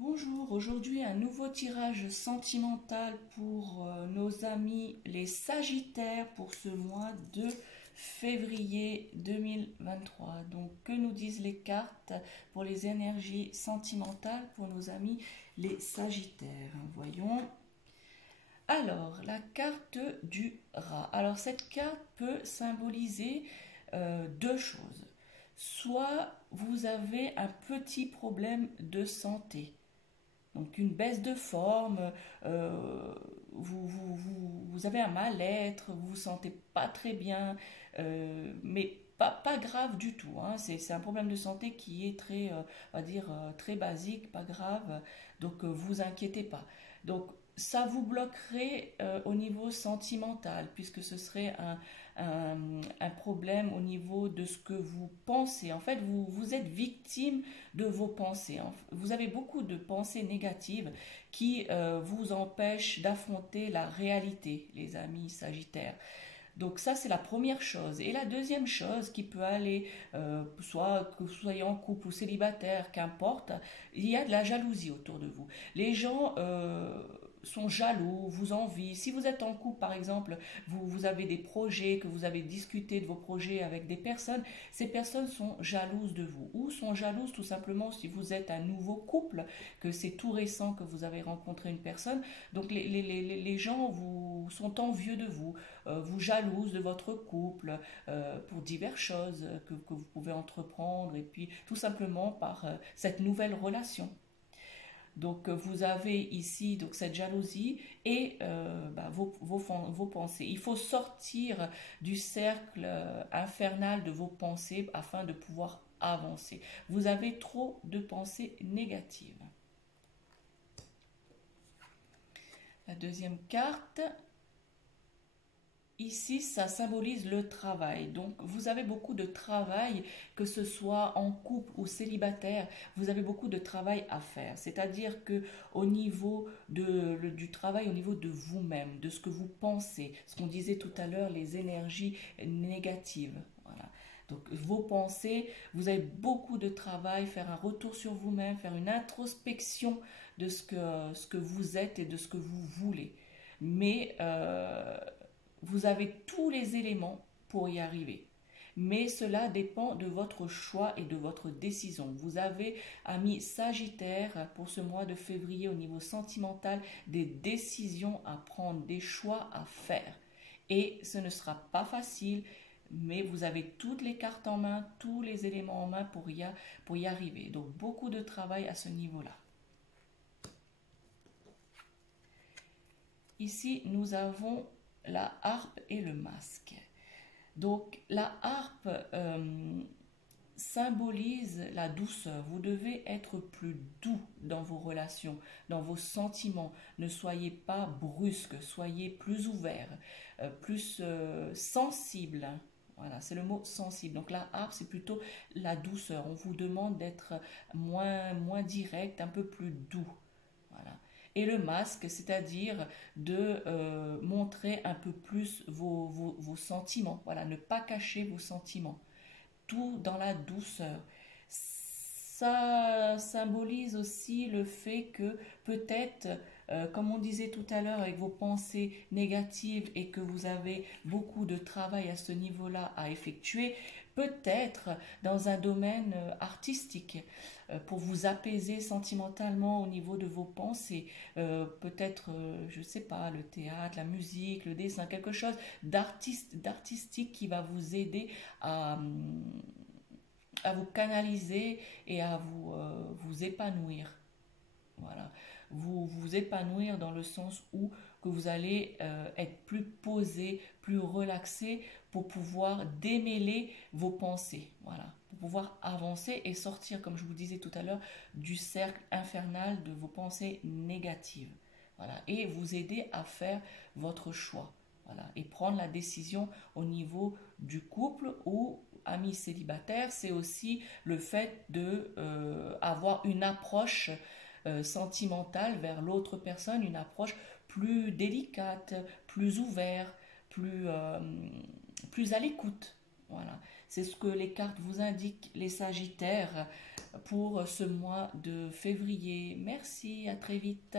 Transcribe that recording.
Bonjour, aujourd'hui un nouveau tirage sentimental pour nos amis les Sagittaires pour ce mois de février 2023. Donc que nous disent les cartes pour les énergies sentimentales pour nos amis les Sagittaires? Voyons. Alors, la carte du rat. Alors cette carte peut symboliser deux choses. Soit vous avez un petit problème de santé, donc une baisse de forme, vous avez un mal-être, vous vous sentez pas très bien, mais pas grave du tout, hein. C'est un problème de santé qui est très, on va dire, très basique, pas grave, donc vous inquiétez pas. Donc ça vous bloquerait au niveau sentimental, puisque ce serait un, un problème au niveau de ce que vous pensez. En fait, vous êtes victime de vos pensées. Vous avez beaucoup de pensées négatives qui vous empêchent d'affronter la réalité, les amis Sagittaires. Donc ça, c'est la première chose. Et la deuxième chose qui peut aller, soit que vous soyez en couple ou célibataire, qu'importe, il y a de la jalousie autour de vous. Les gens sont jaloux, vous envient. Si vous êtes en couple, par exemple, vous avez des projets, que vous avez discuté de vos projets avec des personnes, ces personnes sont jalouses de vous. Ou sont jalouses tout simplement si vous êtes un nouveau couple, que c'est tout récent que vous avez rencontré une personne. Donc les gens sont envieux de vous, vous jalousent de votre couple pour diverses choses que vous pouvez entreprendre et puis tout simplement par cette nouvelle relation. Donc vous avez ici donc cette jalousie et vos pensées. Il faut sortir du cercle infernal de vos pensées afin de pouvoir avancer. Vous avez trop de pensées négatives. La deuxième carte, ici, ça symbolise le travail. Donc, vous avez beaucoup de travail, que ce soit en couple ou célibataire, vous avez beaucoup de travail à faire. C'est-à-dire que au niveau du travail, au niveau de vous-même, de ce que vous pensez, ce qu'on disait tout à l'heure, les énergies négatives. Voilà. Donc, vos pensées, vous avez beaucoup de travail, faire un retour sur vous-même, faire une introspection de ce que vous êtes et de ce que vous voulez. Mais vous avez tous les éléments pour y arriver. Mais cela dépend de votre choix et de votre décision. Vous avez, amis Sagittaire, pour ce mois de février au niveau sentimental, des décisions à prendre, des choix à faire. Et ce ne sera pas facile, mais vous avez toutes les cartes en main, tous les éléments en main pour y arriver. Donc beaucoup de travail à ce niveau-là. Ici, nous avons la harpe et le masque. Donc la harpe symbolise la douceur. Vous devez être plus doux dans vos relations, dans vos sentiments. Ne soyez pas brusque, soyez plus ouvert, plus sensible. Voilà, c'est le mot sensible. Donc la harpe, c'est plutôt la douceur. On vous demande d'être moins direct, un peu plus doux. Voilà. Et le masque, c'est-à-dire de montrer un peu plus vos sentiments. Voilà, ne pas cacher vos sentiments. Tout dans la douceur. Ça symbolise aussi le fait que peut-être, comme on disait tout à l'heure, avec vos pensées négatives et que vous avez beaucoup de travail à ce niveau-là à effectuer, peut-être dans un domaine artistique, pour vous apaiser sentimentalement au niveau de vos pensées, peut-être, je ne sais pas, le théâtre, la musique, le dessin, quelque chose d'artistique qui va vous aider à vous canaliser et à vous épanouir. Voilà. Vous épanouir dans le sens où que vous allez être plus posé, plus relaxé pour pouvoir démêler vos pensées. Voilà. Pour pouvoir avancer et sortir, comme je vous disais tout à l'heure, du cercle infernal de vos pensées négatives. Voilà. Et vous aider à faire votre choix. Voilà. Et prendre la décision au niveau du couple ou amis célibataires, c'est aussi le fait de avoir une approche sentimentale vers l'autre personne, une approche plus délicate, plus ouverte, plus à l'écoute. Voilà, c'est ce que les cartes vous indiquent, les Sagittaires. pour ce mois de février. Merci, à très vite.